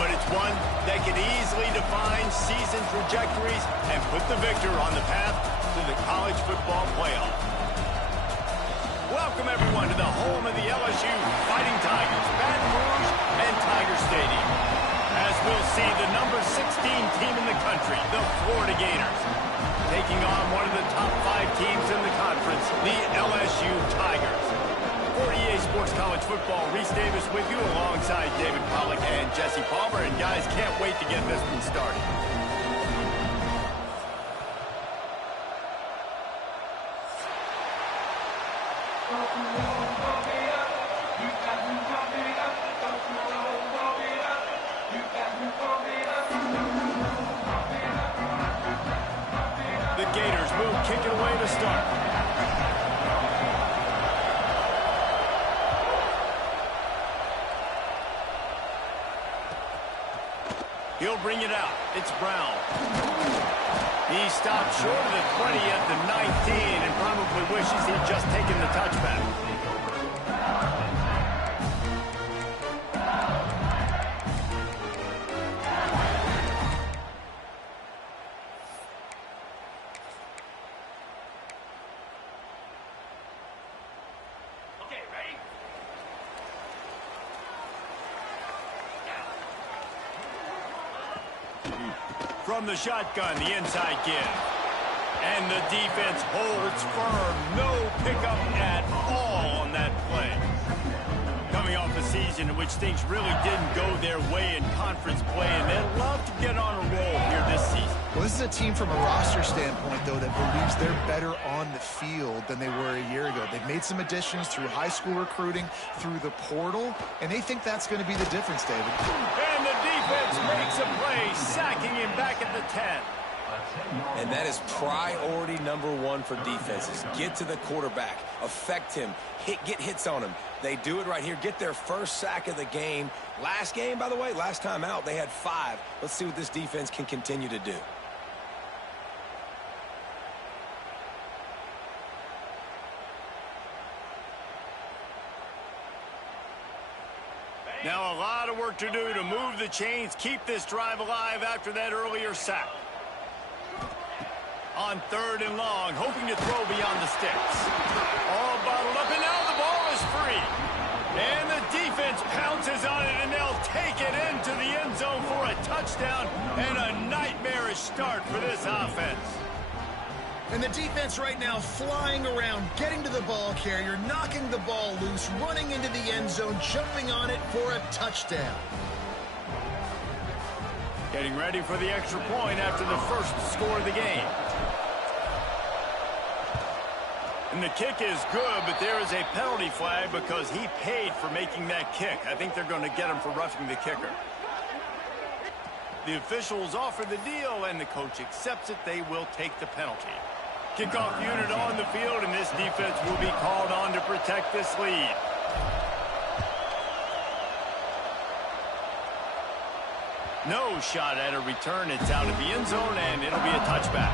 But it's one that can easily define season trajectories and put the victor on the path to the college football playoff. Welcome, everyone, to the home of the LSU Fighting Tigers, Baton Rouge and Tiger Stadium. As we'll see, the number 16 team in the country, the Florida Gators, taking on one of the top 5 teams in the conference, the LSU Tigers. For EA Sports College Football, Reese Davis with you alongside David Pollack and Jesse Palmer. And guys, can't wait to get this one started. The Gators will kick it away to start. He'll bring it out. It's Brown. He stopped short of the 20 at the 19 and probably wishes he'd just taken the touchback. From the shotgun, the inside give. And the defense holds firm. No pickup at all on that play. Coming off a season in which things really didn't go their way in conference play, and they'd love to get on a roll here this season. Well, this is a team from a roster standpoint, though, that believes they're better on the field than they were a year ago. They've made some additions through high school recruiting, through the portal, and they think that's going to be the difference, David. And the defense makes a play, sacking him back at the 10. And that is priority number 1 for defenses. Get to the quarterback, affect him, get hits on him. They do it right here, get their first sack of the game. Last game, by the way, last time out, they had 5. Let's see what this defense can continue to do. Now a lot of work to do to move the chains, keep this drive alive after that earlier sack. On 3rd and long, hoping to throw beyond the sticks. All bottled up, and now the ball is free. And the defense pounces on it, and they'll take it into the end zone for a touchdown and a nightmarish start for this offense. And the defense right now flying around, getting to the ball carrier, knocking the ball loose, running into the end zone, jumping on it for a touchdown. Getting ready for the extra point after the first score of the game. And the kick is good, but there is a penalty flag because he paid for making that kick. I think they're going to get him for roughing the kicker. The officials offer the deal, and the coach accepts it. They will take the penalty. Kickoff unit on the field, and this defense will be called on to protect this lead. No shot at a return. It's out of the end zone, and it'll be a touchback.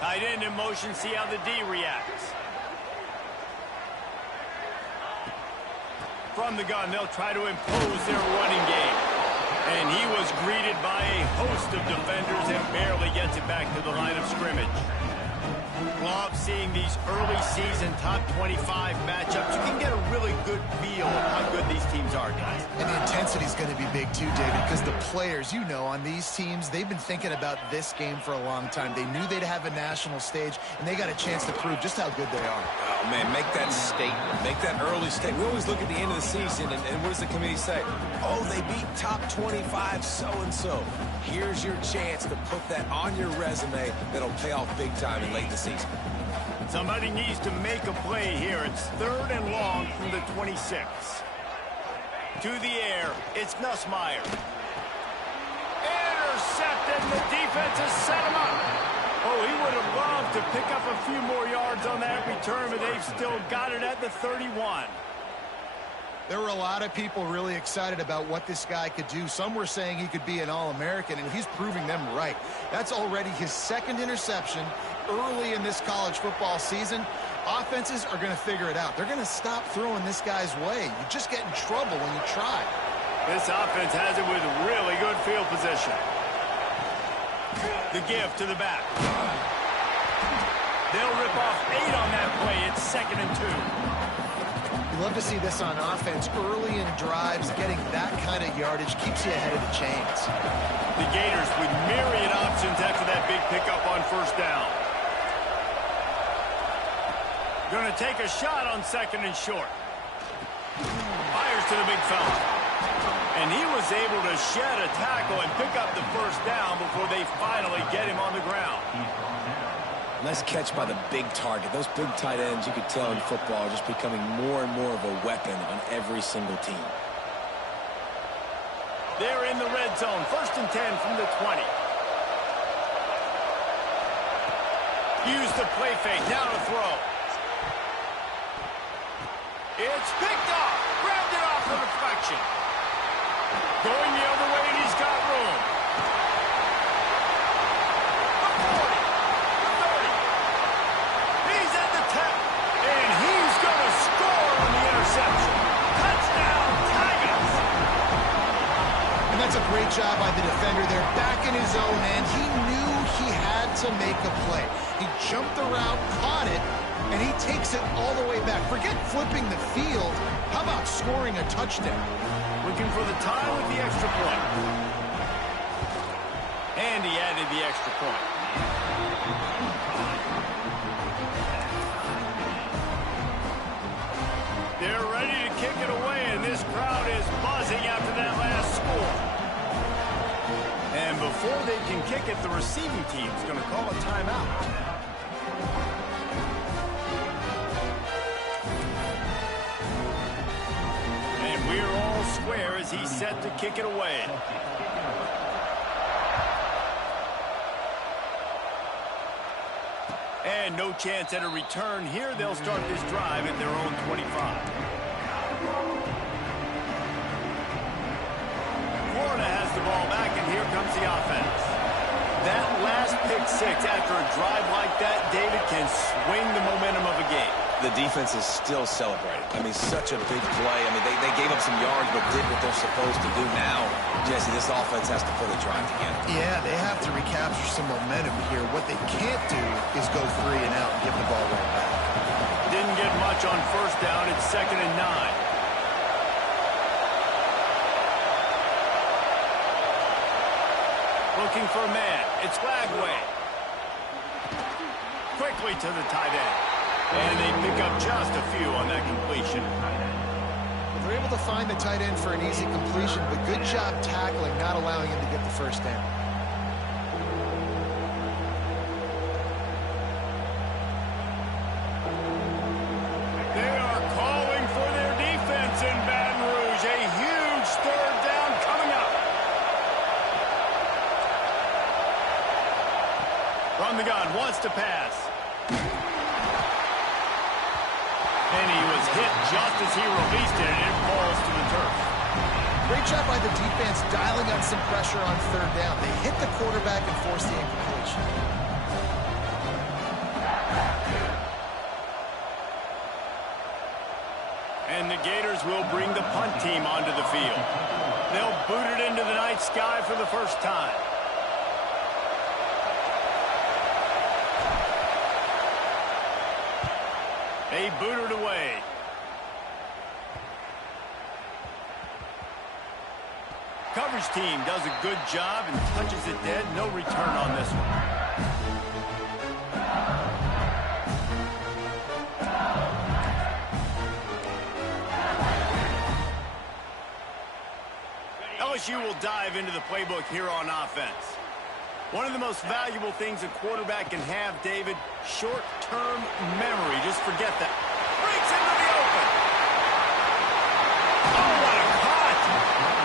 Tight end in motion, see how the D reacts. From the gun, they'll try to impose their running game. And he was greeted by a host of defenders and barely gets it back to the line of scrimmage. Love seeing these early season top 25 matchups. You can get a really good feel of how good these teams are, guys. And the intensity is going to be big too, David, because the players, you know, on these teams, they've been thinking about this game for a long time. They knew they'd have a national stage, and they got a chance to prove just how good they are. Oh, man, make that statement. Make that early statement. We always look at the end of the season, and what does the committee say? Oh, they beat top 25 so-and-so. Here's your chance to put that on your resume that'll pay off big time in late in the season. Somebody needs to make a play here. It's 3rd and long from the 26. To the air, it's Nussmeier. Intercepted, and the defense has set him up. Oh, he would have loved to pick up a few more yards on that return, but they've still got it at the 31. There were a lot of people really excited about what this guy could do. Some were saying he could be an All-American, and he's proving them right. That's already his 2nd interception early in this college football season. Offenses are going to figure it out. They're going to stop throwing this guy's way. You just get in trouble when you try. This offense has it with really good field position. The give to the back. They'll rip off 8 on that play. It's 2nd and 2. You love to see this on offense early in drives. Getting that kind of yardage keeps you ahead of the chains. The Gators with myriad options after that big pickup on 1st down. Going to take a shot on 2nd and short. Fires to the big fella. And he was able to shed a tackle and pick up the 1st down before they finally get him on the ground. Nice catch by the big target. Those big tight ends, you could tell in football, are just becoming more and more of a weapon on every single team. They're in the red zone. 1st and 10 from the 20. Use the play fake. Now to throw. It's picked off. Grabbed it off for deflection. Going the other way, and he's got room. The 40. The 30. He's at the 10. And he's going to score on the interception. Touchdown, Tigers. And that's a great job by the defender there. Back in his own end, he knew he had to make a play. He jumped the route, caught it, and he takes it all the way back. Forget flipping the field. How about scoring a touchdown? Looking for the tie with the extra point. And he added the extra point. They're ready to kick it away, and this crowd is buzzing after that last score. And before they can kick it, the receiving team's going to call a timeout. We're all square as he's set to kick it away. And no chance at a return here. They'll start this drive at their own 25. Florida has the ball back, and here comes the offense. That last pick 6 after a drive like that, David, can swing the momentum of a game. The defense is still celebrating. I mean, such a big play. I mean, they gave up some yards, but did what they're supposed to do. Now, Jesse, this offense has to put a drive together. Yeah, they have to recapture some momentum here. What they can't do is go 3 and out and give the ball right back. Didn't get much on 1st down. It's 2nd and 9. Looking for a man. It's Lagway. Quickly to the tight end. And they pick up just a few on that completion. They're able to find the tight end for an easy completion, but good job tackling, not allowing him to get the first down. They are calling for their defense in Baton Rouge. A huge third down coming up. From the gun, wants to pass. And he was hit just as he released it, and it falls to the turf. Great job by the defense dialing up some pressure on third down. They hit the quarterback and forced the incompletion. And the Gators will bring the punt team onto the field. They'll boot it into the night sky for the first time. They boot it away. Coverage team does a good job and touches it dead. No return on this one. LSU will dive into the playbook here on offense. One of the most valuable things a quarterback can have, David, short-term memory. Just forget that. Breaks into the open. Oh, what a cut!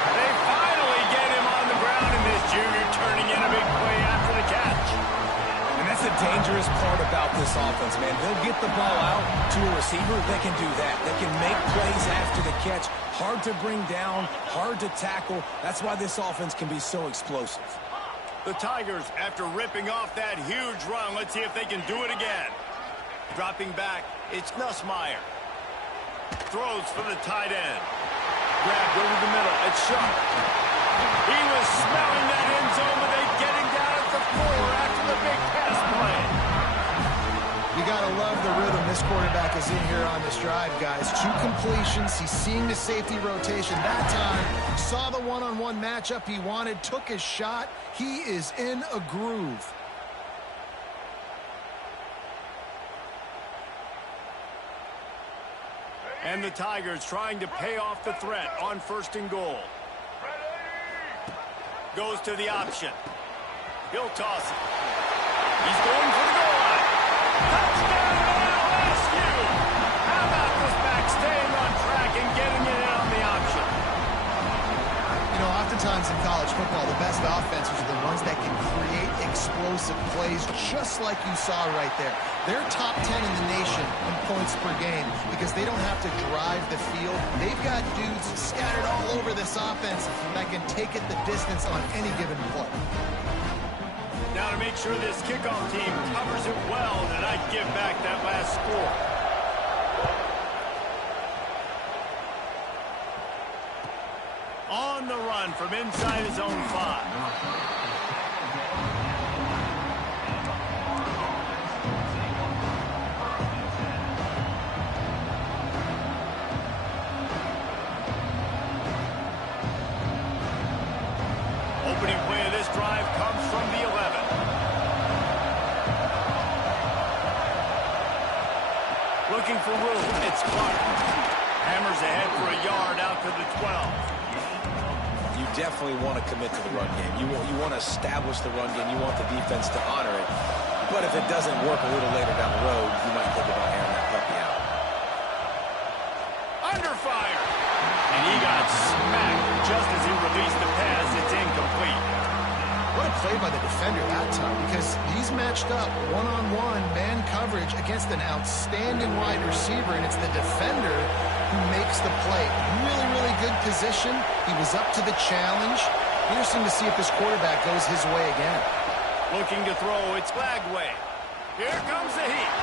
They finally get him on the ground, and this junior turning in a big play after the catch. And that's the dangerous part about this offense, man. They'll get the ball out to a receiver. They can do that. They can make plays after the catch. Hard to bring down, hard to tackle. That's why this offense can be so explosive. The Tigers, after ripping off that huge run, let's see if they can do it again. Dropping back, it's Nussmeier. Throws for the tight end. Grabbed over the middle, it's Sharp. He was smelling that end zone, but they get him down at the 4 after the big pass play. You got to love the rhythm this quarterback is in here on this drive, guys. 2 completions. He's seeing the safety rotation that time. Saw the one-on-one matchup he wanted, took his shot. He is in a groove. And the Tigers trying to pay off the threat on 1st and goal. Goes to the option. He'll toss it. He's going for the goal line. Touchdown, LSU! How about this back staying on track and getting it in on the option? You know, oftentimes in college football, the best offenses are the ones that can create explosive plays just like you saw right there. They're top 10 in the nation in points per game because they don't have to drive the field. They've got dudes scattered all over this offense that can take it the distance on any given play. Now to make sure this kickoff team covers it well, and I give back that last score. On the run from inside his own 5. Opening play of this drive comes from the 11. Looking for room, it's Clark. Hammers ahead for a yard out to the 12. You definitely want to commit to the run game. You want to establish the run game. You want the defense to honor it. But if it doesn't work a little later down the road, you might think about airing that puppy out. Under fire. And he got smacked just as he released the pass. It's incomplete. What a play by the defender that time, because he's matched up one-on-one man coverage against an outstanding wide receiver, and it's the defender who makes the play. Really, really good position. He was up to the challenge. Interesting to see if this quarterback goes his way again. Looking to throw, it's Lagway. Here comes the heat.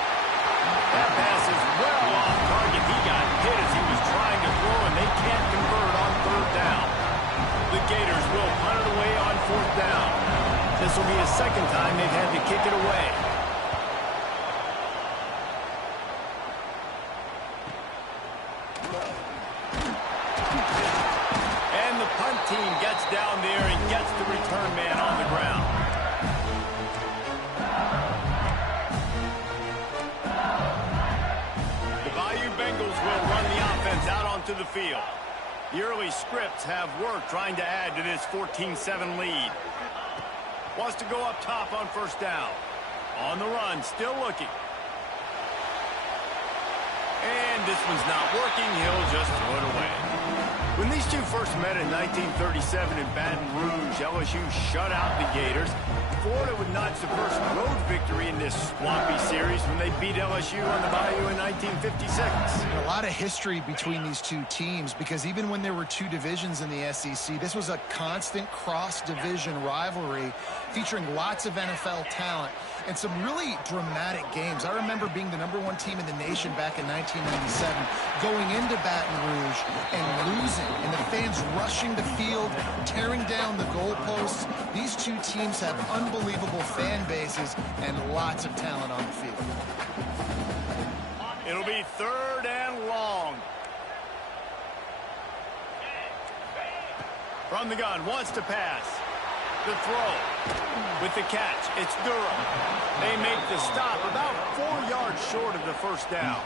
That pass is well off target. He got hit as he was trying to throw, and they can't convert on 3rd down. The Gators will punt it away on 4th down. This will be a 2nd time they've had to kick it away. And the punt team gets down there and gets the return man on the ground. to the field. The early scripts have worked trying to add to this 14-7 lead. Wants to go up top on first down. On the run, still looking. And this one's not working. He'll just throw it away. When these two first met in 1937 in Baton Rouge, LSU shut out the Gators. Florida would notch the first road victory in this swampy series when they beat LSU on the Bayou in 1956. A lot of history between these two teams because even when there were two divisions in the SEC, this was a constant cross-division rivalry featuring lots of NFL talent and some really dramatic games. I remember being the #1 team in the nation back in 1997, going into Baton Rouge and losing, and the fans rushing the field, tearing down the goalposts. These two teams have unbelievable fan bases and lots of talent on the field. It'll be 3rd and long. From the gun, wants to pass. The throw. With the catch, it's Durham. They make the stop about 4 yards short of the first down.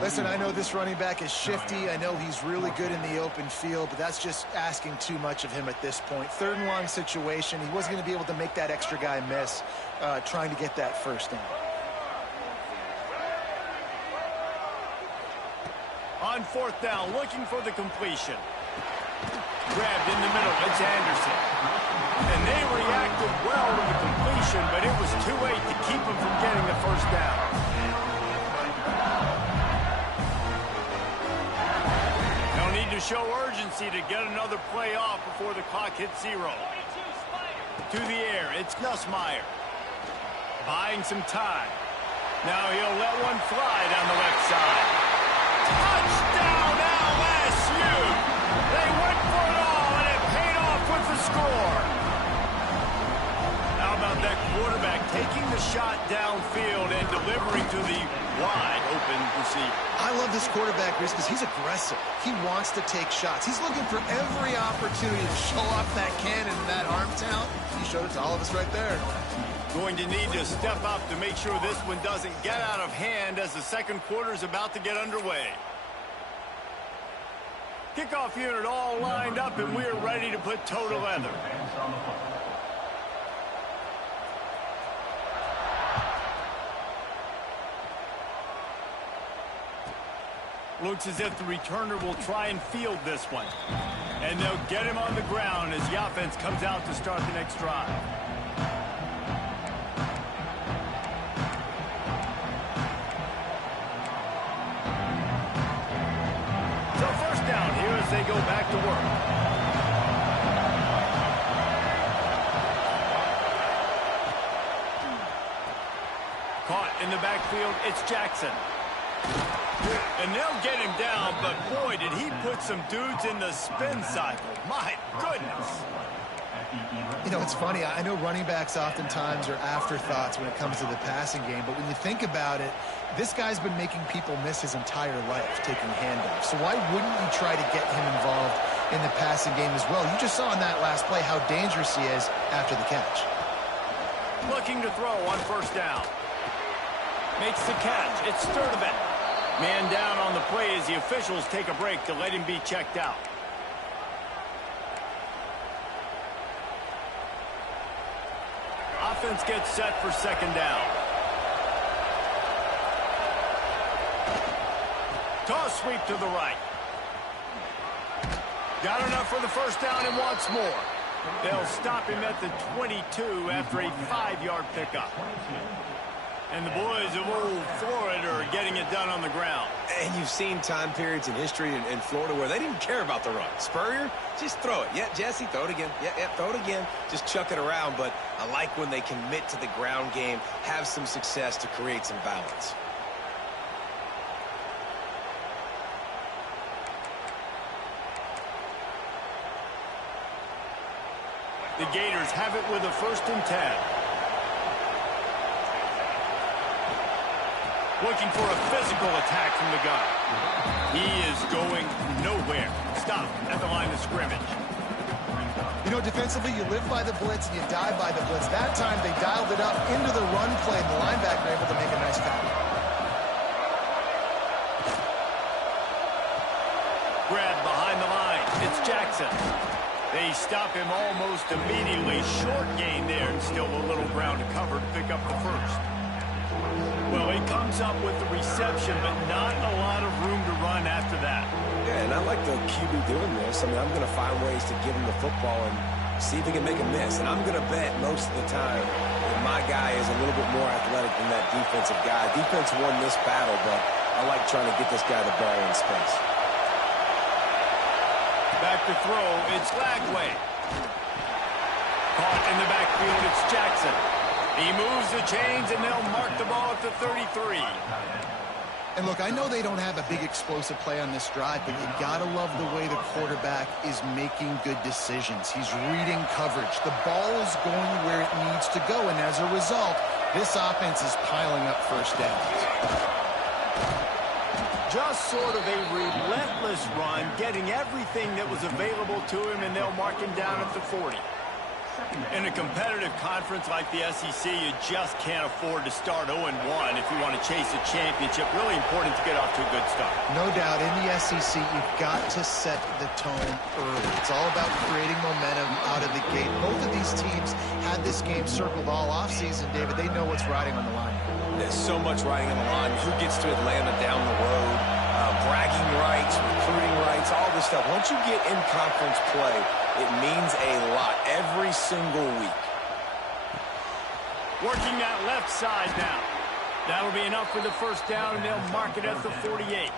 Listen, I know this running back is shifty. I know he's really good in the open field, but that's just asking too much of him at this point. 3rd and long situation. He wasn't going to be able to make that extra guy miss trying to get that first down. On 4th down, looking for the completion. Grabbed in the middle, it's Anderson. And they reacted well to the completion, but it was too late to keep him from getting the first down. They'll need to show urgency to get another play off before the clock hits 0. To the air, it's Nussmeier. Buying some time. Now he'll let one fly down the left side. Touchdown LSU! They went for it all, and it paid off with the score. How about that quarterback taking the shot downfield and delivering to the wide-open receiver? I love this quarterback, Reese, because he's aggressive. He wants to take shots. He's looking for every opportunity to show off that cannon and that arm talent. He showed it to all of us right there. Going to need to step up to make sure this one doesn't get out of hand as the second quarter is about to get underway. Kickoff unit all lined up, and we're ready to put toe to leather. Looks as if the returner will try and field this one. And they'll get him on the ground as the offense comes out to start the next drive. So first down here as they go back to work. Caught in the backfield, it's Jackson. And they'll get him down, but boy, did he put some dudes in the spin cycle. My goodness. You know, it's funny. I know running backs oftentimes are afterthoughts when it comes to the passing game, but when you think about it, this guy's been making people miss his entire life taking handoffs. So why wouldn't you try to get him involved in the passing game as well? You just saw in that last play how dangerous he is after the catch. Looking to throw on first down. Makes the catch. It's Sturdivant. Man down on the play as the officials take a break to let him be checked out. Offense gets set for second down. Toss sweep to the right. Got enough for the first down and wants more. They'll stop him at the 22 after a 5-yard pickup. And the boys of old Florida are getting it done on the ground. And you've seen time periods in history in Florida where they didn't care about the run. Spurrier, just throw it. Yeah, Jesse, throw it again. Yeah, throw it again. Just chuck it around. But I like when they commit to the ground game, have some success to create some balance. The Gators have it with a 1st and 10. Looking for a physical attack from the gun. He is going nowhere. Stop at the line of scrimmage. You know, defensively, you live by the blitz and you die by the blitz. That time, they dialed it up into the run play, and the linebacker able to make a nice tackle. Grab behind the line. It's Jackson. They stop him almost immediately. Short gain there and still a little ground to cover to pick up the first. Well, he comes up with the reception, but not a lot of room to run after that. Yeah, and I like the QB doing this. I mean, I'm going to find ways to give him the football and see if he can make a miss. And I'm going to bet most of the time that my guy is a little bit more athletic than that defensive guy. Defense won this battle, but I like trying to get this guy the ball in space. Back to throw, it's Lagway. Caught in the backfield, it's Jackson. He moves the chains, and they'll mark the ball at the 33. And look, I know they don't have a big explosive play on this drive, but you gotta love the way the quarterback is making good decisions. He's reading coverage. The ball is going where it needs to go, and as a result, this offense is piling up first downs. Just sort of a relentless run, getting everything that was available to him, and they'll mark him down at the 40. In a competitive conference like the SEC, you just can't afford to start 0-1 if you want to chase a championship. Really important to get off to a good start. No doubt, in the SEC, you've got to set the tone early. It's all about creating momentum out of the gate. Both of these teams had this game circled all offseason, David. They know what's riding on the line. There's so much riding on the line. Who gets to Atlanta down the road? Bragging rights, recruiting rights, all this stuff. Once you get in conference play, it means a lot every single week. Working that left side now. That'll be enough for the first down, and they'll mark it at the 48.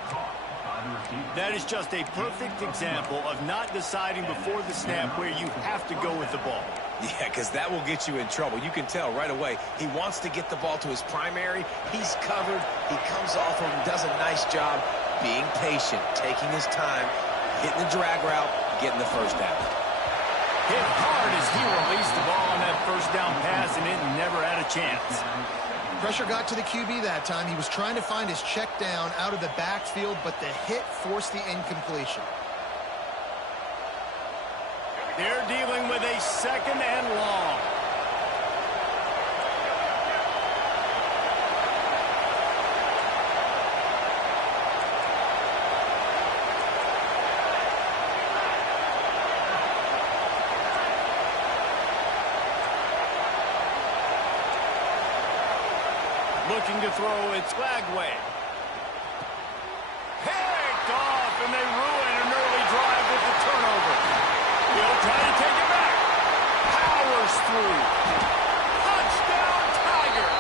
That is just a perfect example of not deciding before the snap where you have to go with the ball. Yeah, because that will get you in trouble. You can tell right away he wants to get the ball to his primary. He's covered. He comes off and does a nice job being patient, taking his time, hitting the drag route, getting the first down. Hit hard as he released the ball on that first down pass, and it never had a chance. Pressure got to the QB that time. He was trying to find his check down out of the backfield, but the hit forced the incompletion. They're dealing with a second and long. Looking to throw, it's Lagway. Picked off, and they ruin an early drive with the turnover. He'll try to take it back. Powers through. Touchdown, Tiger.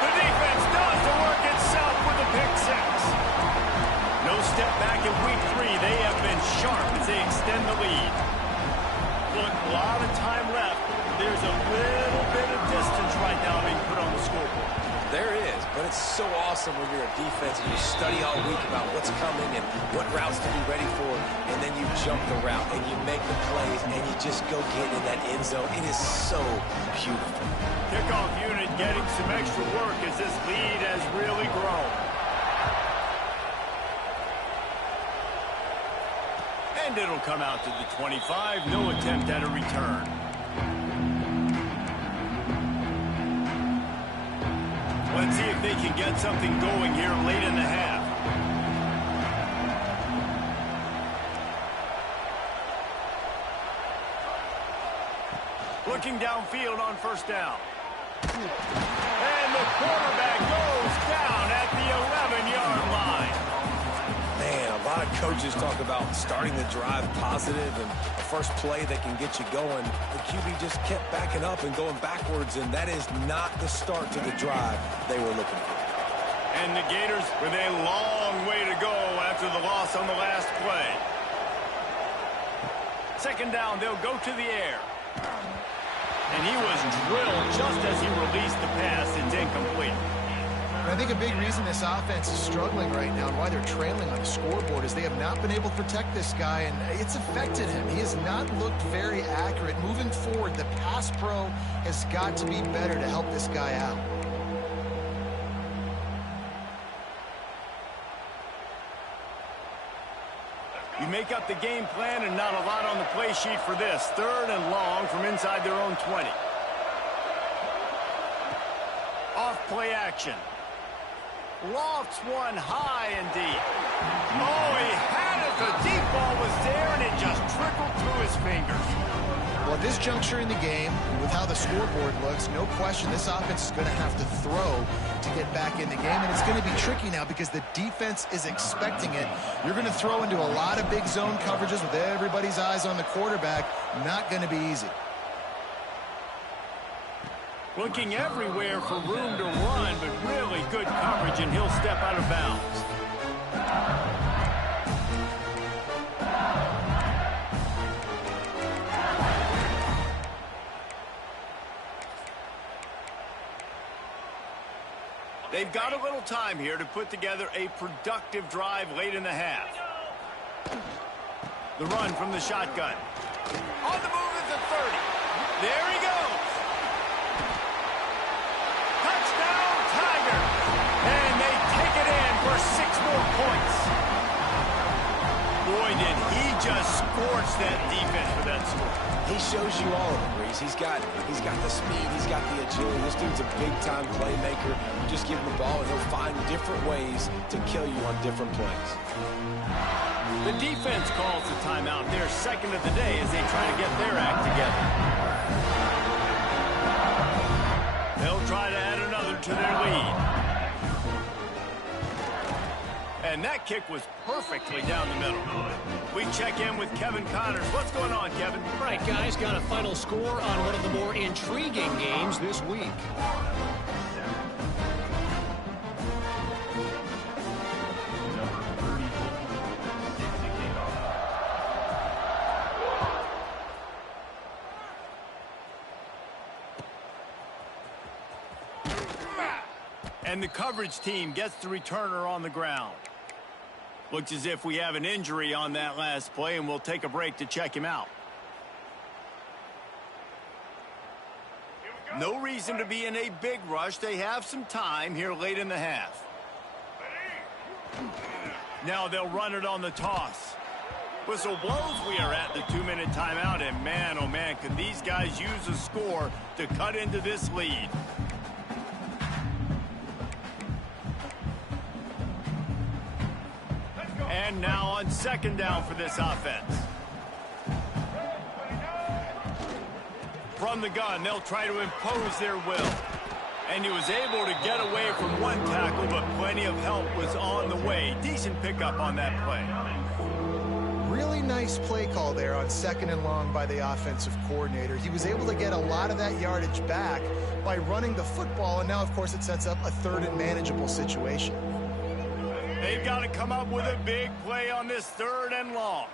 The defense does the work itself with a pick six. No step back in week 3. They have been sharp as they extend the lead. Look, a lot of time left. There's a little bit of distance right now being put on the scoreboard. There is, but it's so awesome when you're a defense and you study all week about what's coming and what routes to be ready for, and then you jump the route and you make the plays and you just go get in that end zone. It is so beautiful. Kickoff unit getting some extra work as this lead has really grown. And it'll come out to the 25. No attempt at a return. Let's see if they can get something going here late in the half. Looking downfield on first down. And the quarterback goes down at the 11-yard line. Man, a lot of coaches talk about starting the drive positive and a first play that can get you going. The QB just kept backing up and going backwards, and that is not the start to the drive they were looking for. And the Gators with a long way to go after the loss on the last play. Second down, they'll go to the air. And he was drilled just as he released the pass. It's incomplete. And I think a big reason this offense is struggling right now and why they're trailing on the scoreboard is they have not been able to protect this guy, and it's affected him. He has not looked very accurate. Moving forward, the pass pro has got to be better to help this guy out. You make up the game plan and not a lot on the play sheet for this. Third and long from inside their own 20. Off play action. Lofts one high and deep. Oh, he had it The deep ball was there, and it just trickled through his fingers. Well, at this juncture in the game, with how the scoreboard looks, no question this offense is going to have to throw to get back in the game, and it's going to be tricky now because the defense is expecting it. You're going to throw into a lot of big zone coverages with everybody's eyes on the quarterback. Not going to be easy. Looking everywhere for room to run, but really good coverage, and he'll step out of bounds. They've got a little time here to put together a productive drive late in the half. The run from the shotgun. On the move is the 30. There he goes. Touchdown, Tigers. And they take it in for 6 more points. Boy, did he just scorch that defense for that score. He shows you all of it, Reese. He's got the speed, he's got the agility. This dude's a big-time playmaker. You just give him the ball, and he'll find different ways to kill you on different plays. The defense calls the timeout, their second of the day, as they try to get their act together. They'll try to add another to their lead. And that kick was perfectly down the middle. We check in with Kevin Connors. What's going on, Kevin? All right, guys, got a final score on one of the more intriguing games this week. And the coverage team gets the returner on the ground. Looks as if we have an injury on that last play, and we'll take a break to check him out. No reason to be in a big rush. They have some time here late in the half. Now they'll run it on the toss. Whistle blows. We are at the 2-minute timeout, and man, oh man, could these guys use a score to cut into this lead. And now on second down for this offense. From the gun, they'll try to impose their will. And he was able to get away from one tackle, but plenty of help was on the way. Decent pickup on that play. Really nice play call there on 2nd and long by the offensive coordinator. He was able to get a lot of that yardage back by running the football, and now, of course, it sets up a 3rd and manageable situation. They've got to come up with a big play on this 3rd and long.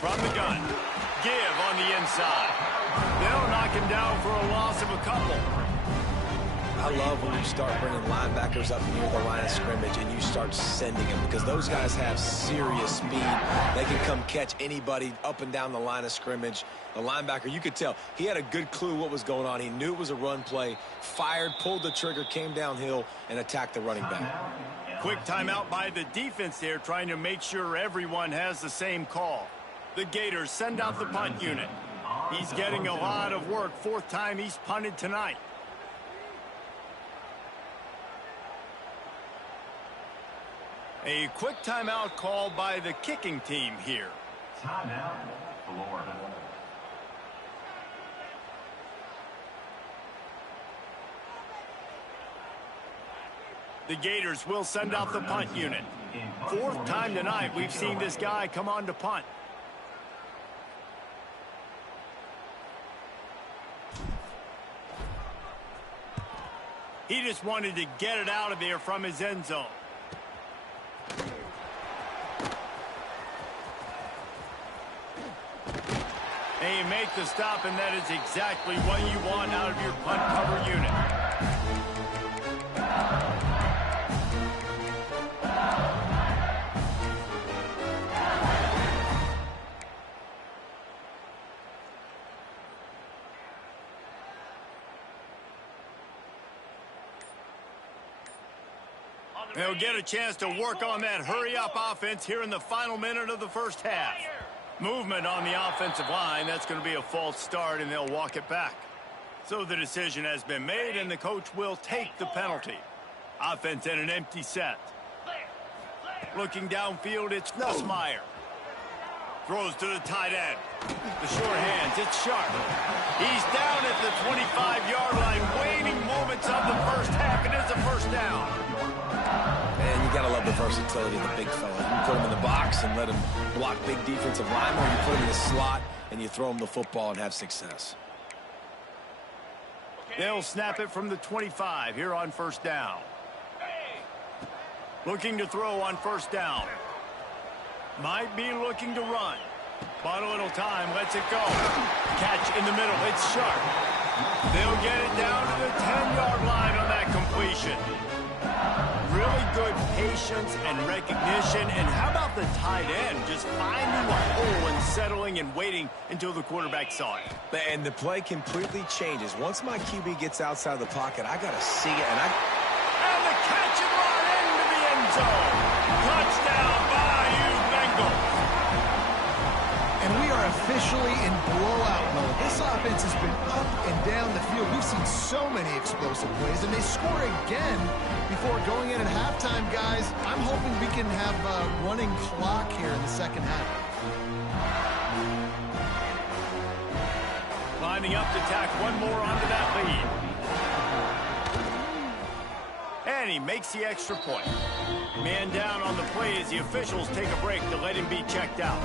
From the gun. Give on the inside. They'll knock him down for a loss of a couple. I love when you start bringing linebackers up near the line of scrimmage and you start sending them, because those guys have serious speed. They can come catch anybody up and down the line of scrimmage. The linebacker, you could tell, he had a good clue what was going on. He knew it was a run play, fired, pulled the trigger, came downhill, and attacked the running back. Quick timeout by the defense there, trying to make sure everyone has the same call. The Gators send out the punt unit. He's getting a lot of work. 4th time he's punted tonight. A quick timeout called by the kicking team here. Timeout, Florida. The Gators will send out the punt unit. 4th time tonight we've seen this guy come on to punt. He just wanted to get it out of there from his end zone. And you make the stop, and that is exactly what you want out of your punt cover unit. They'll get a chance to work on that hurry-up offense here in the final minute of the first half. Movement on the offensive line. That's going to be a false start, and they'll walk it back. So the decision has been made, and the coach will take the penalty. Offense in an empty set. Looking downfield, it's Nussmeier. Throws to the tight end. The short hands, it's Sharp. He's down at the 25-yard line, waning moments of the first half. It is a first down. And you got to love the versatility of the big fella. You put him in the box and let him block big defensive linemen, or you put him in the slot and you throw him the football and have success. They'll snap it from the 25 here on first down. Looking to throw on first down. Might be looking to run. But a little time, lets it go. Catch in the middle, it's Sharp. They'll get it down to the 10-yard line on that completion. Really good patience and recognition. And how about the tight end just finding the hole and settling and waiting until the quarterback saw it. And the play completely changes. Once my QB gets outside the pocket, I got to see it. And the catch and run into the end zone. Touchdown by U Bengals. And we are officially in blowout mode. This offense has been up and down the field. We've seen so many explosive plays, and they score again before going in at halftime, guys. I'm hoping we can have a running clock here in the second half. Lining up to tack one more onto that lead. And he makes the extra point. Man down on the play as the officials take a break to let him be checked out.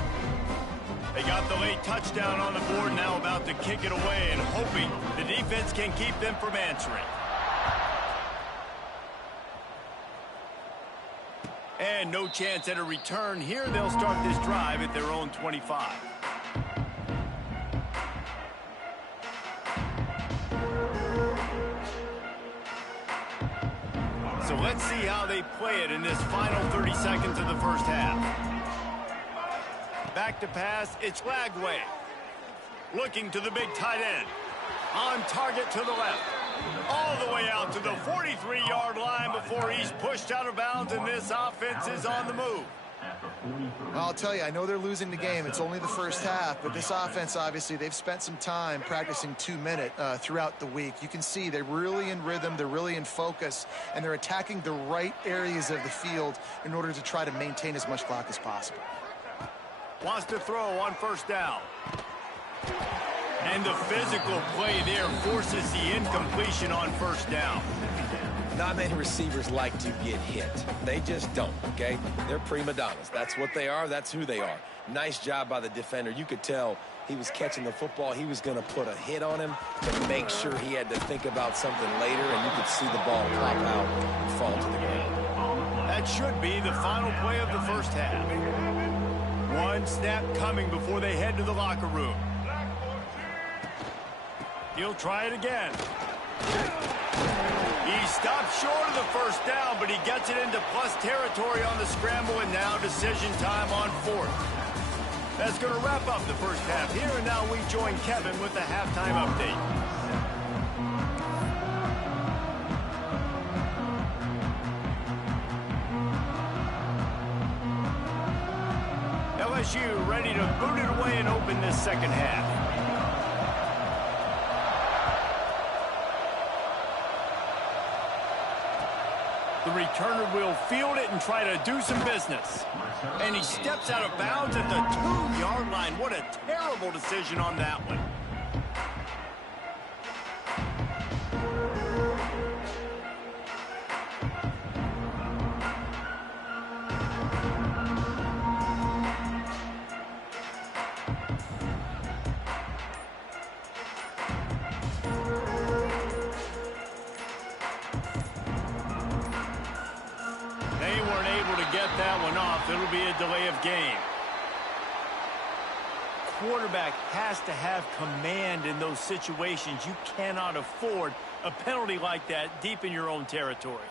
They got the late touchdown on the board, now about to kick it away and hoping the defense can keep them from answering. And no chance at a return here. They'll start this drive at their own 25. So let's see how they play it in this final 30 seconds of the first half. Back to pass, it's Lagway. Looking to the big tight end. On target to the left. All the way out to the 43-yard line before he's pushed out of bounds, and this offense is on the move. I'll tell you, I know they're losing the game. It's only the first half, but this offense, obviously, they've spent some time practicing 2-minute throughout the week. You can see they're really in rhythm, they're really in focus, and they're attacking the right areas of the field in order to try to maintain as much clock as possible. Wants to throw on first down. And the physical play there forces the incompletion on first down. Not many receivers like to get hit. They just don't, okay? They're prima donnas. That's what they are. That's who they are. Nice job by the defender. You could tell he was catching the football. He was going to put a hit on him to make sure he had to think about something later, and you could see the ball pop out and fall to the ground. That should be the final play of the first half. One snap coming before they head to the locker room. He'll try it again. He stopped short of the first down, but he gets it into plus territory on the scramble, and now decision time on fourth. That's going to wrap up the first half here, and now we join Kevin with the halftime update. LSU ready to boot it away and open this second half. The returner will field it and try to do some business. And he steps out of bounds at the 2-yard line. What a terrible decision on that one. That one off. It'll be a delay of game. Quarterback has to have command in those situations. You cannot afford a penalty like that deep in your own territory.